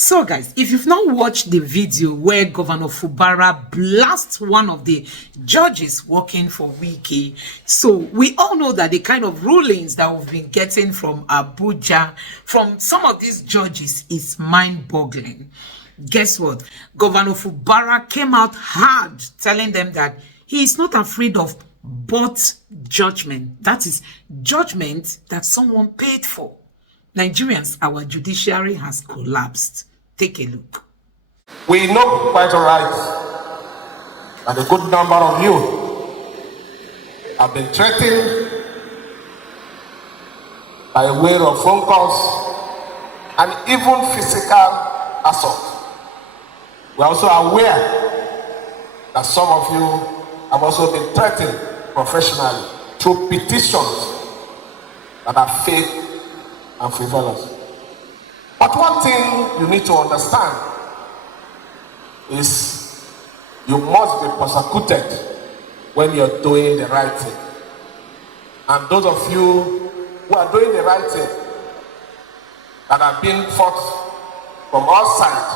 So guys, if you've not watched the video where Governor Fubara blasts one of the judges working for Wike, so we all know that the kind of rulings that we've been getting from Abuja, from some of these judges is mind-boggling. Guess what? Governor Fubara came out hard telling them that he is not afraid of but judgment. That is judgment that someone paid for. Nigerians, our judiciary has collapsed. Take a look. We know quite all right that a good number of you have been threatened by way of phone calls and even physical assault. We are also aware that some of you have also been threatened professionally through petitions that are fake and frivolous. But one thing you need to understand is you must be persecuted when you're doing the right thing. And those of you who are doing the right thing that are being fought from all sides,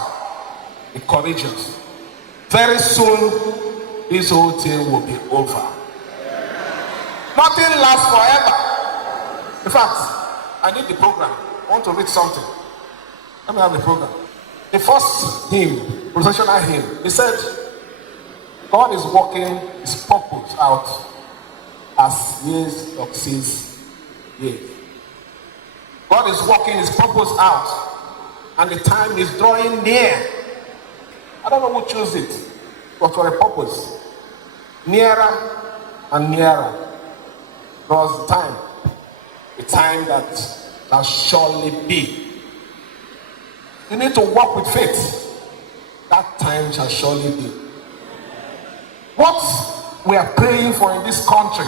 be courageous. Very soon, this whole thing will be over. Nothing lasts forever. In fact, I need the program. I want to read something. Let me have the program. The first hymn, processional hymn, he said, God is working his purpose out as years succeeds years. God is working his purpose out, and the time is drawing near. I don't know who chose it, but for a purpose. Nearer and nearer draws the time that shall surely be. You need to walk with faith. That time shall surely be. What we are praying for in this country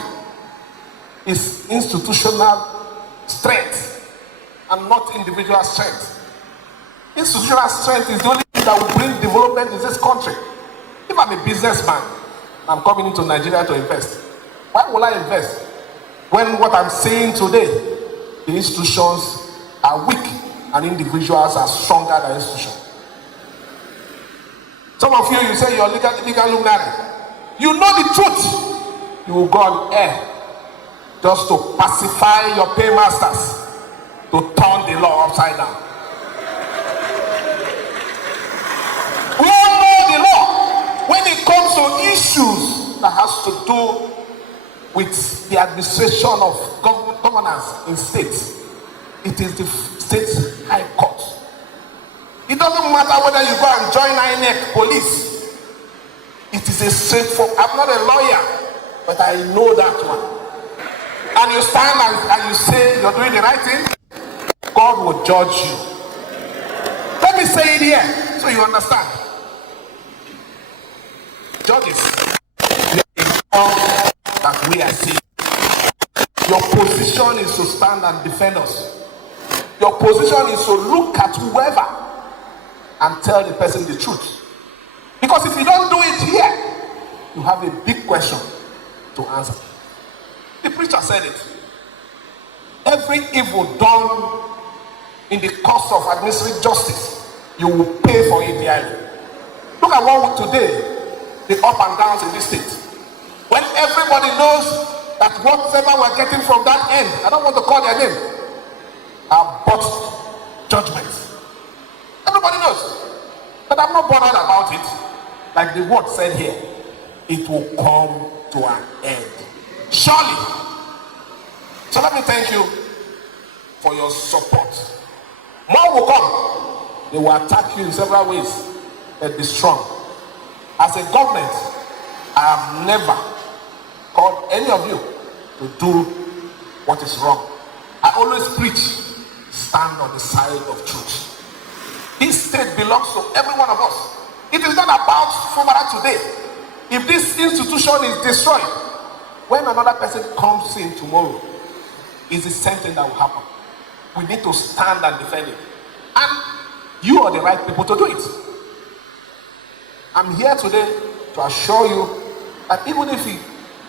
is institutional strength and not individual strength. Institutional strength is the only thing that will bring development in this country. If I'm a businessman, I'm coming into Nigeria to invest. Why will I invest when what I'm saying today, the institutions are weak and individuals are stronger than institutions? Some of you say you're legal luminary. You know the truth. You will go on air just to pacify your paymasters, to turn the law upside down. We all know the law when it comes to issues that has to do with the administration of governance in states. It is the state high court. It doesn't matter whether you go and join INEC police. It is a straightforward. I'm not a lawyer, but I know that one. And you stand and you say you're doing the right thing, God will judge you. Let me say it here so you understand. Judges, that we are seeing. Your position is to stand and defend us. Your position is to look at whoever and tell the person the truth. Because if you don't do it here, you have a big question to answer. The preacher said it. Every evil done in the course of administrative justice, you will pay for it dearly. Look at what today, the up and downs in this state. When everybody knows that whatever we're getting from that end, I don't want to call their name, are but judgments. Everybody knows. But I'm not bothered about it. Like the word said here, it will come to an end. Surely. So let me thank you for your support. More will come. They will attack you in several ways, but be strong. As a government, I have never called any of you to do what is wrong. I always preach, stand on the side of truth. This state belongs to every one of us. It is not about Fubara today. If this institution is destroyed, when another person comes in tomorrow, it's the same thing that will happen. We need to stand and defend it. And you are the right people to do it. I'm here today to assure you that even if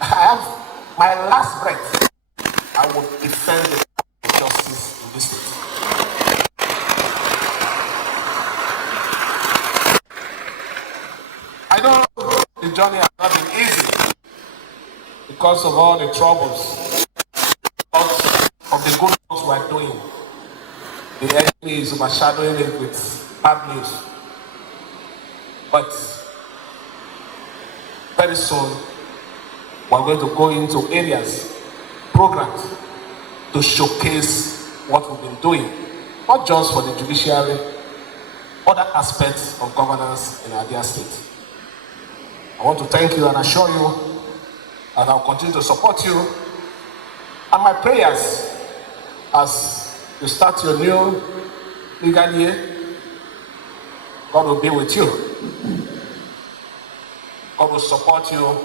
I have my last breath, I will defend the justice in this state. journey has not been easy because of all the troubles, because of the good things we are doing. The enemy is overshadowing it with bad news. But very soon, we're going to go into areas, programs, to showcase what we've been doing, not just for the judiciary, other aspects of governance in our dear state. I want to thank you and assure you that I'll continue to support you. And my prayers as you start your new legal year, God will be with you. God will support you.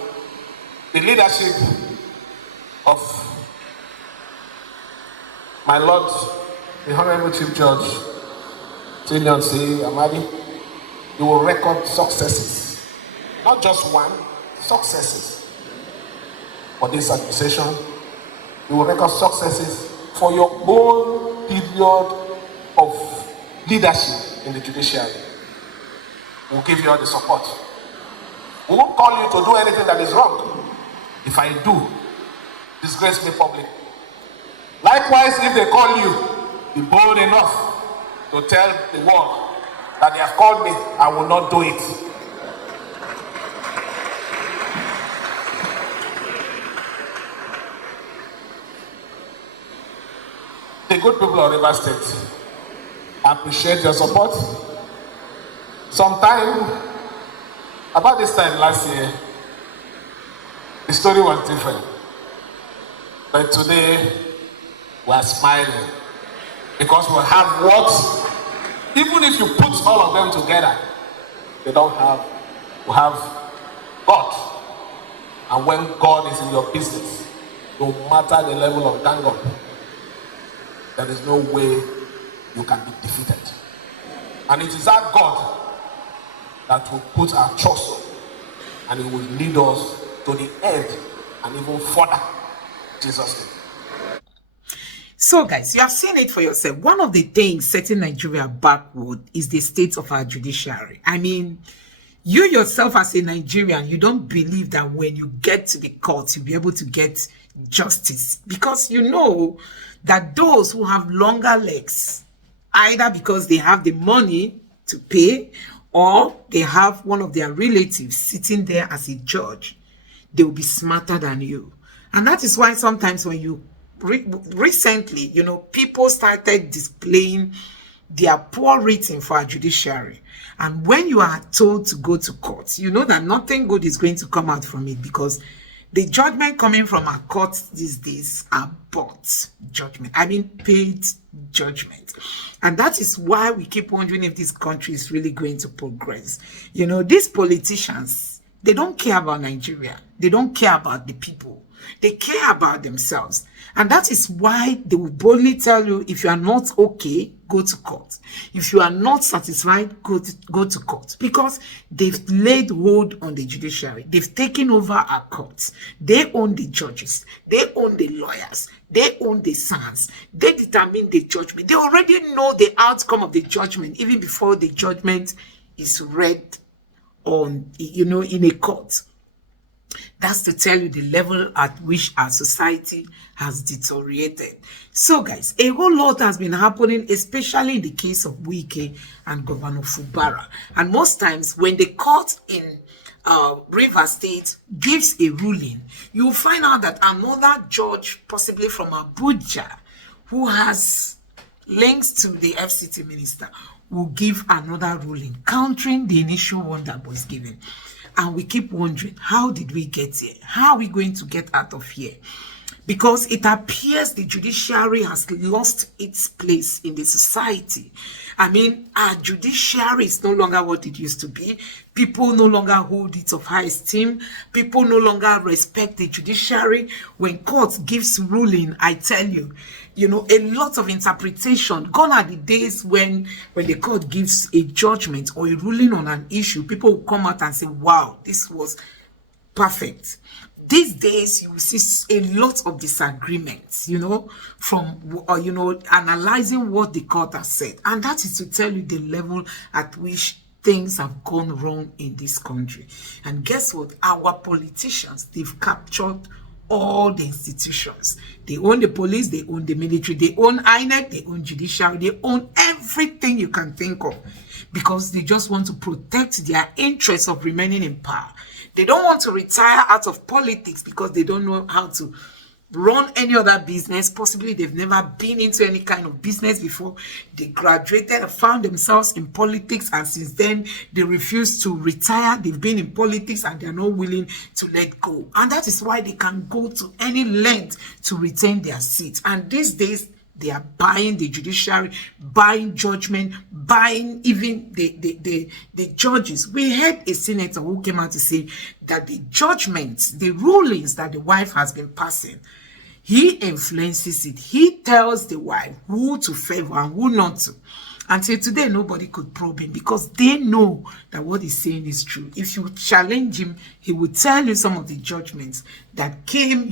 The leadership of my Lord, the Honorable Chief Judge, Tinionsi Amadi, you will record successes. Not just one, successes. For this administration, you will record successes for your own period of leadership in the judiciary. We'll give you all the support. We won't call you to do anything that is wrong. If I do, disgrace me publicly. Likewise, if they call you, be bold enough to tell the world that they have called me, I will not do it. The good people of River State, I appreciate your support. Sometime, about this time last year, the story was different. But today, we are smiling because we have what, even if you put all of them together, they don't have. We have God. And when God is in your business, no matter the level of gang-up, there is no way you can be defeated. And it is that God that will put our trust on, and it will lead us to the end and even further. Jesus' name. So guys, you have seen it for yourself. One of the things setting Nigeria backward is the state of our judiciary. I mean, you yourself as a Nigerian, you don't believe that when you get to the court, you'll be able to get justice, because you know that those who have longer legs, either because they have the money to pay or they have one of their relatives sitting there as a judge, they will be smarter than you. And that is why sometimes when you recently, you know, people started displaying their poor rating for our judiciary. And when you are told to go to court, you know that nothing good is going to come out from it, because the judgment coming from our courts these days are bought judgment. I mean, paid judgment. And that is why we keep wondering if this country is really going to progress. You know, these politicians, they don't care about Nigeria. They don't care about the people. They care about themselves. And that is why they will boldly tell you, if you are not okay, go to court. If you are not satisfied, go to court. Because they've laid hold on the judiciary. They've taken over our courts. They own the judges. They own the lawyers. They own the sons. They determine the judgment. They already know the outcome of the judgment, even before the judgment is read on, you know, in a court. That's to tell you the level at which our society has deteriorated. So guys, a whole lot has been happening, especially in the case of Wike and Governor Fubara. And most times when the court in River State gives a ruling, you will find out that another judge, possibly from Abuja, who has links to the FCT minister, will give another ruling, countering the initial one that was given. And we keep wondering, how did we get here? How are we going to get out of here? Because it appears the judiciary has lost its place in the society. I mean, our judiciary is no longer what it used to be. People no longer hold it of high esteem. People no longer respect the judiciary. When court gives ruling, I tell you, you know, a lot of interpretation. Gone are the days when the court gives a judgment or a ruling on an issue, people will come out and say, wow, this was perfect. These days, you will see a lot of disagreements, you know, from, you know, analyzing what the court has said. And that is to tell you the level at which things have gone wrong in this country. And guess what? Our politicians, they've captured all the institutions. They own the police, they own the military, they own INEC, they own judiciary, they own everything you can think of, because they just want to protect their interests of remaining in power. They don't want to retire out of politics because they don't know how to run any other business. Possibly they've never been into any kind of business before. They graduated and found themselves in politics, and since then they refuse to retire. They've been in politics and they're not willing to let go, and that is why they can go to any length to retain their seats. And these days they are buying the judiciary, buying judgment, buying even the judges. We heard a senator who came out to say that the judgments, the rulings that the wife has been passing, he influences it. He tells the wife who to favor and who not to. Until today, nobody could probe him because they know that what he's saying is true. If you challenge him, he will tell you some of the judgments that came,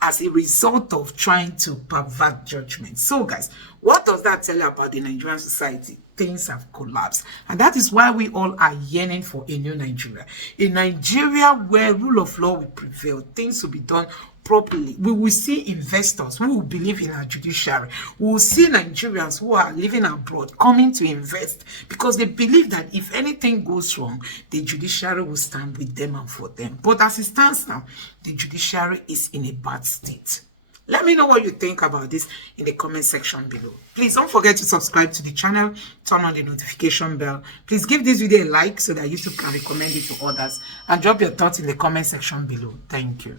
as a result of trying to pervert judgment. So guys, what does that tell you about the Nigerian society? Things have collapsed. And that is why we all are yearning for a new Nigeria. A Nigeria where rule of law will prevail. Things will be done properly. We will see investors who will believe in our judiciary. We will see Nigerians who are living abroad coming to invest because they believe that if anything goes wrong, the judiciary will stand with them and for them. But as it stands now, the judiciary is in a bad state. Let me know what you think about this in the comment section below. Please don't forget to subscribe to the channel, turn on the notification bell. Please give this video a like so that YouTube can recommend it to others, and drop your thoughts in the comment section below. Thank you.